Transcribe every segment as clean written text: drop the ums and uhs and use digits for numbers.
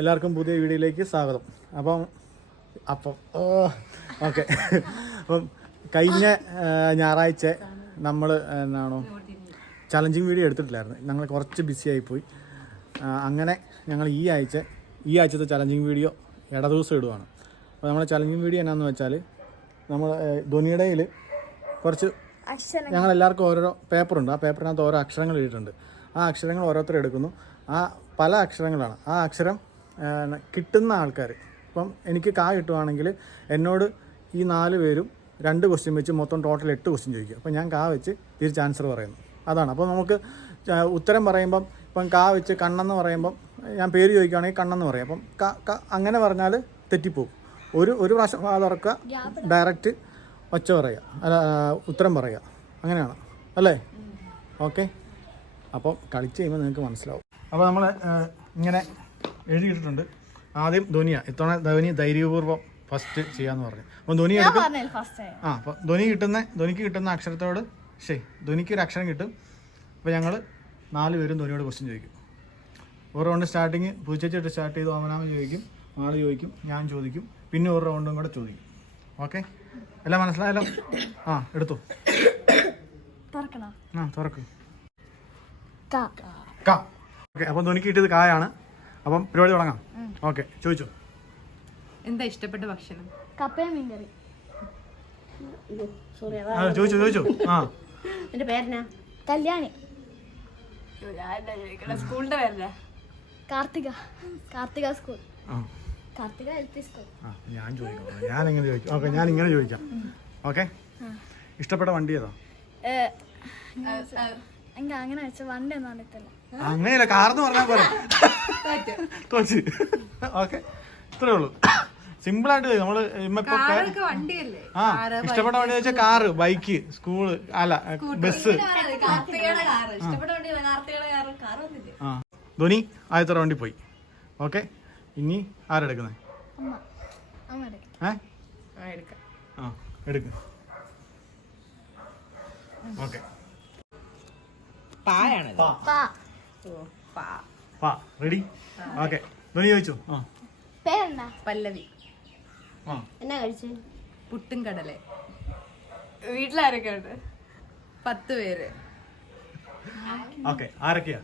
എല്ലാവർക്കും പുതിയ വീഡിയോയിലേക്ക് സ്വാഗതം. അപ്പം ഓക്കെ അപ്പം കഴിഞ്ഞ ഞായറാഴ്ച നമ്മൾ ചലഞ്ചിങ് വീഡിയോ എടുത്തിട്ടില്ലായിരുന്നു. ഞങ്ങൾ കുറച്ച് ബിസി ആയിപ്പോയി. അങ്ങനെ ഞങ്ങൾ ഈ ആഴ്ചത്തെ ചലഞ്ചിങ് വീഡിയോ ദിവസം ഇടുവാണ്. അപ്പോൾ നമ്മുടെ ചലഞ്ചിങ് വീഡിയോ എന്നാന്ന് വെച്ചാൽ നമ്മൾ ധ്വനിയുടെയിൽ കുറച്ച് ഞങ്ങളെല്ലാവർക്കും ഓരോ പേപ്പറുണ്ട്. ആ പേപ്പറിനകത്ത് ഓരോ അക്ഷരങ്ങൾ എഴുതിയിട്ടുണ്ട്. ആ അക്ഷരങ്ങൾ ഓരോരുത്തർ എടുക്കുന്നു. ആ പല അക്ഷരങ്ങളാണ്. ആ അക്ഷരം കിട്ടുന്ന ആൾക്കാർ, ഇപ്പം എനിക്ക് കാ കിട്ടുവാണെങ്കിൽ എന്നോട് ഈ 4 പേരും 2 ക്വസ്റ്റ്യൻ വെച്ച് മൊത്തം ടോട്ടൽ 8 ക്വസ്റ്റ്യൻ ചോദിക്കും. അപ്പോൾ ഞാൻ കാ വെച്ച് തിരിച്ച് ആൻസർ പറയുന്നു. അതാണ്. അപ്പോൾ നമുക്ക് ഉത്തരം പറയുമ്പം ഇപ്പം കാ വെച്ച് കണ്ണെന്ന് പറയുമ്പം ഞാൻ പേര് ചോദിക്കുകയാണെങ്കിൽ കണ്ണെന്ന് പറയാം. അപ്പം അങ്ങനെ പറഞ്ഞാൽ തെറ്റിപ്പോവും. ഒരു പ്രാവശ്യം തുറക്കുക, ഡയറക്റ്റ് ഒച്ച പറയുക, ഉത്തരം പറയുക. അങ്ങനെയാണ് അല്ലേ? ഓക്കെ. അപ്പോൾ കളിച്ച് കഴിയുമ്പോൾ നിങ്ങൾക്ക് മനസ്സിലാവും. അപ്പോൾ നമ്മൾ ഇങ്ങനെ എഴുതിയിട്ടുണ്ട്. ആദ്യം ധ്വനിയാണ്. ഇത്തവണ ധ്വനി ധൈര്യപൂർവ്വം ഫസ്റ്റ് ചെയ്യാന്ന് പറഞ്ഞു. അപ്പം ധ്വനി എടുക്കും. അപ്പോൾ ധ്വനിക്ക് കിട്ടുന്ന അക്ഷരത്തോട് ധ്വനിക്ക് ഒരു അക്ഷരം കിട്ടും. അപ്പോൾ ഞങ്ങൾ 4 പേരും ധ്വനിയോട് ക്വസ്റ്റ്യൻ ചോദിക്കും. ഒരു റൗണ്ട് സ്റ്റാർട്ടിങ് പൂച്ചേച്ചിട്ട് സ്റ്റാർട്ട് ചെയ്ത് ഓമനാമ ചോദിക്കും, ആള് ചോദിക്കും, ഞാൻ ചോദിക്കും, പിന്നെ ഒരു റൗണ്ടും കൂടെ ചോദിക്കും. ഓക്കെ, എല്ലാം മനസ്സിലായല്ലോ? എടുത്തു. തുറക്ക്. ഓക്കെ, അപ്പം ധ്വനിക്ക് കിട്ടിയത് കായാണ്. അപ്പം പരിപാടി തുടങ്ങാം. ഓക്കെ, ചോദിച്ചു. എന്താ ഇഷ്ടപ്പെട്ട ഭക്ഷണം? കപ്പയും മീൻകറി. ചോദിച്ചു. എന്റെ പേരെന്നാ? കല്യാണി. സ്കൂളിന്റെ പേരല്ലേ? Karthika school. Karthika LP school. ഞാൻ ചോദിക്കാം. ഞാനെങ്ങനെ ചോദിക്കും? ഓക്കെ, ഞാൻ ഇങ്ങനെ ചോദിക്കാം. ഓക്കെ, ഇഷ്ടപ്പെട്ട വണ്ടി ഏതാ? എനിക്ക് അങ്ങനെ വെച്ച വണ്ടി ഒന്നും അറിയത്തില്ല. അങ്ങനെയല്ല, കാർന്ന് പറഞ്ഞാൽ പോലെ തോച്ച്. ഓക്കെ, ഇത്രേ ഉള്ളൂ. സിമ്പിൾ ആയിട്ട് നമ്മള് ഇഷ്ടപ്പെട്ട വണ്ടി വെച്ചാൽ കാറ്, ബൈക്ക്, സ്കൂള്, അല്ല ബസ്. ധ്വനി ആദ്യത്തെ വണ്ടി പോയി. ഓക്കെ, ഇനി ആരെടുക്കുന്നത്? എടുക്ക. Okay, ready? ഓക്കെ, ധ്വനി ചോദിച്ചു. പല്ലവി. എന്നാ കഴിച്ചു? പുട്ടും കടല. വീട്ടിലാരൊക്കെ ഉണ്ട്? 10 പേര്. ഓക്കെ, ആരൊക്കെയാ?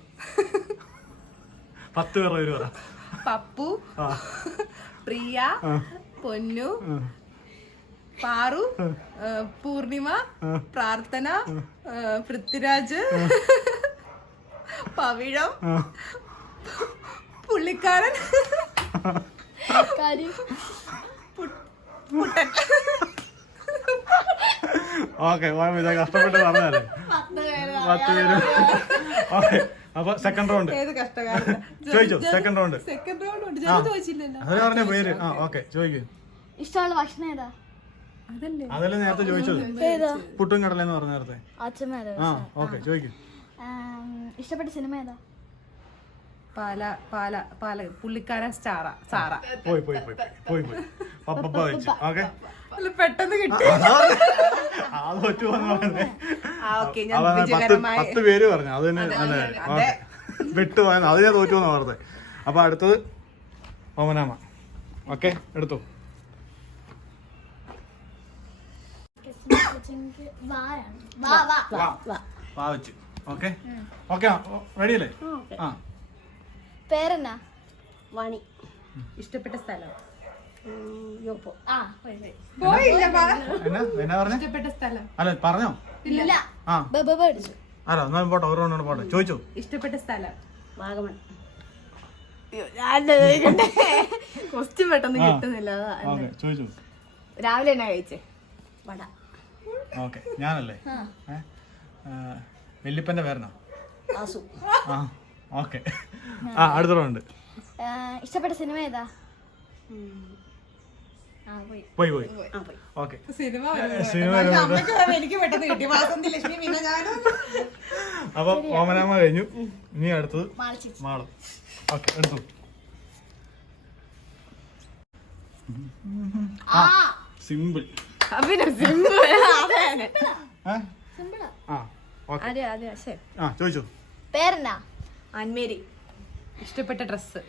10 പേര് പറ. പപ്പു, പ്രിയ, പൊന്നു, പാറു, പൂർണിമ, പ്രാർത്ഥന, പൃഥ്വിരാജ്, പവിഴം, പുള്ളിക്കാരൻ, പുട്ടൻ. ഓക്കെ, കഷ്ടപ്പെട്ട് പറഞ്ഞല്ലേ? 10 പേര്. ഓക്കെ, അപ്പൊ സെക്കൻഡ് റൗണ്ട് ചോദിച്ചോ? സെക്കൻഡ് റൗണ്ട് അത് പറഞ്ഞ പേര്. ഓക്കെ, ചോദിക്കും. ഇഷ്ടമുള്ള ഭക്ഷണം ഏതാ? അതല്ലേ നേരത്തെ ചോദിച്ചത്? പുട്ടും കടലെന്ന് പറഞ്ഞ നേരത്തെ. ഓക്കെ, ചോദിക്കും. ഇഷ്ടപ്പെട്ട സിനിമ ഏതാ? പുള്ളിക്കാരൻ സാറ. പോയി ഓക്കെ, പെട്ടെന്ന് കിട്ടി. 10 പേര് പറഞ്ഞു. അത് തന്നെ വിട്ടുപോയെന്ന് അത് ഞാൻ തോറ്റുവെന്ന് പറഞ്ഞത്. അപ്പൊ അടുത്തത് ഓമനാമ. ഓക്കെ, എടുത്തു. ഓക്കെ, റെഡി അല്ലേ? പേരെന്നാ? വാണി. ഇഷ്ടപ്പെട്ട സ്ഥലം? ഇഷ്ടപ്പെട്ട സ്ഥലം അല്ല, പറഞ്ഞോ? അല്ല, എന്നാ പോട്ടെ, ഓരോന്നോട് പോട്ടെ. ചോദിച്ചു. ഇഷ്ടപ്പെട്ട സ്ഥലം? വാഗമൺ. ക്വസ്റ്റ്യൻ പെട്ടെന്ന് കിട്ടുന്നില്ല. ചോദിച്ചു. രാവിലെ എന്നാ കഴിച്ചേ? വട. ഓക്കെ, ഞാനല്ലേ? വല്യപ്പന്റെ പേരെന്നാ? ഓക്കെ, അടുത്തുണ്ട്. ഇഷ്ടപ്പെട്ട സിനിമ ഏതാ? പോയി. ഓക്കെ, എനിക്ക് പെട്ടെന്ന് കിട്ടി. അപ്പൊ ഓമനാമ കഴിഞ്ഞു. ഇനി അടുത്തത് മാള്. ഓക്കെ, എടുത്തു. സിമ്പിൾ. ചോദിച്ചു. പേരെന്നാ? അൻമേരി. ഇഷ്ടപ്പെട്ട ഡ്രസ്?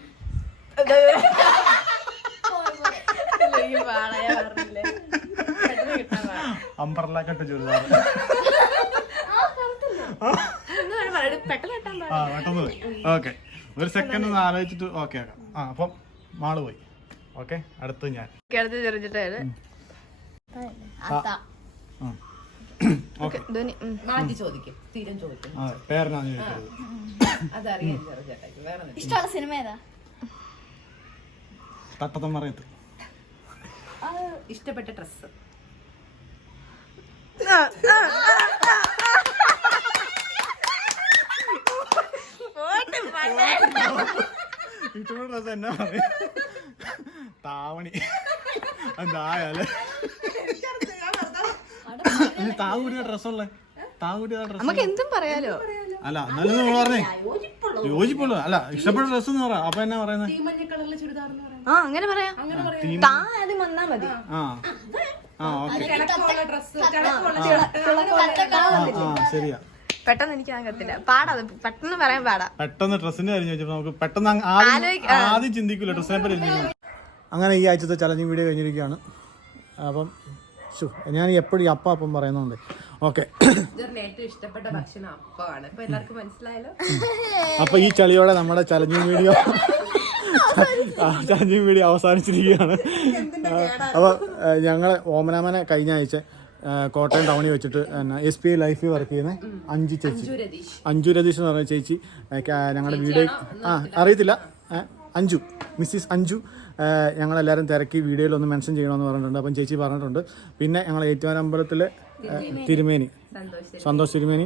അമ്പർല കട്ട് ചുരിദാർ. ആ പെട്ടെന്ന് പോയി. ഓക്കെ, ഒരു സെക്കൻഡ് ഒന്ന് ആലോചിച്ചിട്ട് ഓക്കെ ആക്കാം. അപ്പം മാള് പോയി. ഓക്കെ, അടുത്ത് ഞാൻ. മാറ്റി ചോദിക്കും, തീരം ചോദിക്കും. പേരനാന്ന് ചോദിക്കരുത്. അതറിയാം ചേട്ടാ. വേറെ ഇഷ്ടമുള്ള സിനിമ ഏതാ? തട്ടത്തം പറയത്ത്. ഇഷ്ടപ്പെട്ട ഡ്രസ്. ഇഷ്ടപ്പെട്ട ഡ്രസ് എന്നാ പറയും? താവണി. എന്തായാലും താവൂടിയ ഡ്രസ്സുള്ളേ. താവൂടിയ ഡ്രസ് നമുക്ക് എന്തും പറയാലോ. അല്ല, എന്നാലും നമ്മൾ പറഞ്ഞേ യോജിപ്പുള്ളൂ. അല്ല, ഇഷ്ടപ്പെട്ട ഡ്രസ് എന്ന് പറയാം. അപ്പൊ എന്നാ പറയുന്നത്? മഞ്ഞ കളറിലെ ചുരിദാർ എന്ന് പറയാം. അങ്ങനെ പറയാം. ആദ്യം വന്നാ മതി. ശരിയാ. പെട്ടെന്ന് എനിക്ക് ആകത്തില്ല, പാടാ, പെട്ടെന്ന് പറയാൻ പാടാ. പെട്ടെന്ന് ഡ്രസ്സിന്റെ കാര്യം ചോദിച്ചപ്പോ നമുക്ക് പെട്ടെന്ന് ആദ്യം ചിന്തിക്കൂല ഡ്രസ്സിനെ പറ്റി. അങ്ങനെ ഈ ആഴ്ചത്തെ ചലഞ്ചിങ് വീഡിയോ കഴിഞ്ഞിരിക്കുകയാണ്. അപ്പം ഞാൻ എപ്പോഴും അപ്പം പറയുന്നുണ്ട്. ഓക്കെ, ഏറ്റവും ഇഷ്ടപ്പെട്ട ഭക്ഷണം അപ്പമാണ്. ഇപ്പൊ എല്ലാവർക്കും മനസ്സിലായല്ലോ. അപ്പൊ ഈ ചളിയോടെ നമ്മുടെ ചലഞ്ചിങ് വീഡിയോ അവസാനിച്ചിരിക്കുകയാണ്. അപ്പൊ ഞങ്ങള് ഓമനാമനെ കഴിഞ്ഞ ആഴ്ച കോട്ടയം ടൗണിൽ വെച്ചിട്ട് SBI ലൈഫിൽ വർക്ക് ചെയ്യുന്ന അഞ്ജു രതീഷ് എന്ന് പറഞ്ഞ ചേച്ചി ഞങ്ങളുടെ വീഡിയോ അറിയത്തില്ല, മിസ്സിസ് അഞ്ജു ഞങ്ങളെല്ലാവരും തിരക്കി വീഡിയോയിലൊന്ന് മെൻഷൻ ചെയ്യണമെന്ന് പറഞ്ഞിട്ടുണ്ട്. അപ്പം ചേച്ചി പറഞ്ഞിട്ടുണ്ട്. പിന്നെ ഞങ്ങൾ ഏറ്റുമാനൂർ അമ്പലത്തിലെ തിരുമേനി സന്തോഷ് തിരുമേനി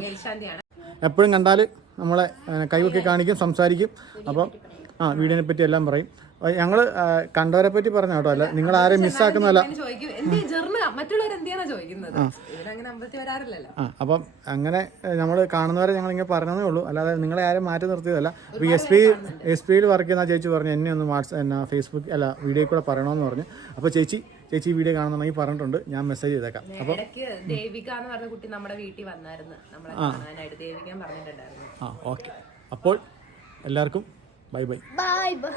എപ്പോഴും കണ്ടാൽ നമ്മളെ കൈവൊക്കെ കാണിക്കും, സംസാരിക്കും. അപ്പം വീഡിയോനെ പറ്റി എല്ലാം പറയും. ഞങ്ങൾ കണ്ടവരെ പറ്റി പറഞ്ഞ കേട്ടോ, അല്ല നിങ്ങൾ ആരെയും മിസ്സാക്കുന്നതല്ല. അപ്പം അങ്ങനെ നമ്മൾ കാണുന്നവരെ ഞങ്ങൾ ഇങ്ങനെ പറഞ്ഞതേ ഉള്ളൂ, അല്ലാതെ നിങ്ങളെ ആരും മാറ്റി നിർത്തിയതല്ല. അപ്പോൾ SBIയിൽ വർക്ക് ചെയ്യുന്ന ചേച്ചി പറഞ്ഞു എന്നെ ഒന്ന് ഫേസ്ബുക്ക് അല്ല വീഡിയോയിൽ കൂടെ പറയണമെന്ന് പറഞ്ഞു. അപ്പോൾ ചേച്ചി വീഡിയോ കാണുന്നുണ്ടെങ്കിൽ പറഞ്ഞിട്ടുണ്ട്, ഞാൻ മെസ്സേജ് ചെയ്തേക്കാം. അപ്പോൾ ദേവിക എന്ന് പറഞ്ഞ കുട്ടി നമ്മുടെ വീട്ടിൽ വന്നായിരുന്നു, നമ്മളെ കാണാനായിട്ട് ദേവിക പറഞ്ഞിട്ടുണ്ടായിരുന്നു. ഓക്കെ, അപ്പോൾ എല്ലാവർക്കും ബൈ. Bye bye.